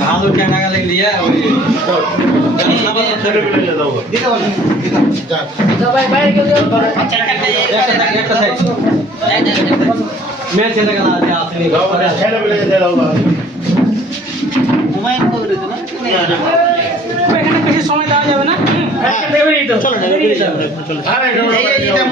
ভালো টাকা লাগলি সবাই বাইরে গেলে মেয়ে ছেলে গেল আসেনি এখানে বেশি সময় দেওয়া যাবে না? চলো